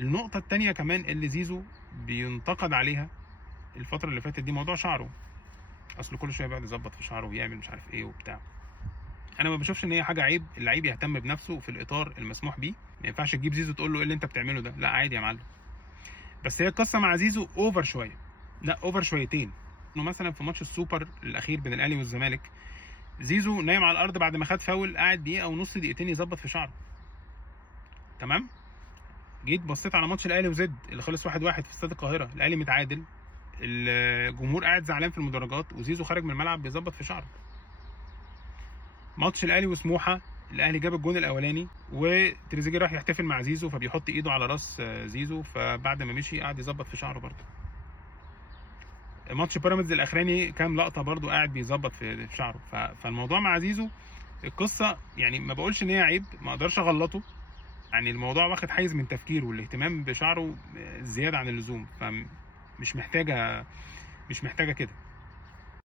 النقطة التانية كمان اللي زيزو بينتقد عليها الفترة اللي فاتت دي موضوع شعره. اصل كل شويه بيقعد يظبط في شعره ويعمل مش عارف ايه وبتاع. انا ما بشوفش ان هي حاجه عيب، اللعيب يهتم بنفسه في الاطار المسموح بيه. ما ينفعش تجيب زيزو تقول له ايه اللي انت بتعمله ده، لا عادي يا معلم. بس هي القصه مع زيزو اوفر شويه، لا اوفر شويتين. انه مثلا في ماتش السوبر الاخير بين الاهلي والزمالك، زيزو نايم على الارض بعد ما خد فاول، قاعد دقيقه ونص دقيقتين يظبط في شعره. تمام. جيت بصيت على ماتش الاهلي وزد اللي خلص 1-1 في استاد القاهره، الاهلي متعادل، الجمهور قاعد زعلان في المدرجات، وزيزو خارج من الملعب بيظبط في شعره. ماتش الاهلي وسموحه، الاهلي جاب الجون الاولاني وتريزيجيه راح يحتفل مع زيزو، فبيحط ايده على راس زيزو، فبعد ما مشي قعد يظبط في شعره برده. ماتش بيراميدز الاخراني كام لقطه برده قاعد بيظبط في شعره. فالموضوع مع زيزو القصه يعني ما بقولش ان هي عيب، ما اقدرش اغلطه. يعني الموضوع واخد حيز من تفكيره والاهتمام بشعره زياده عن اللزوم، فمش محتاجه مش محتاجه كده.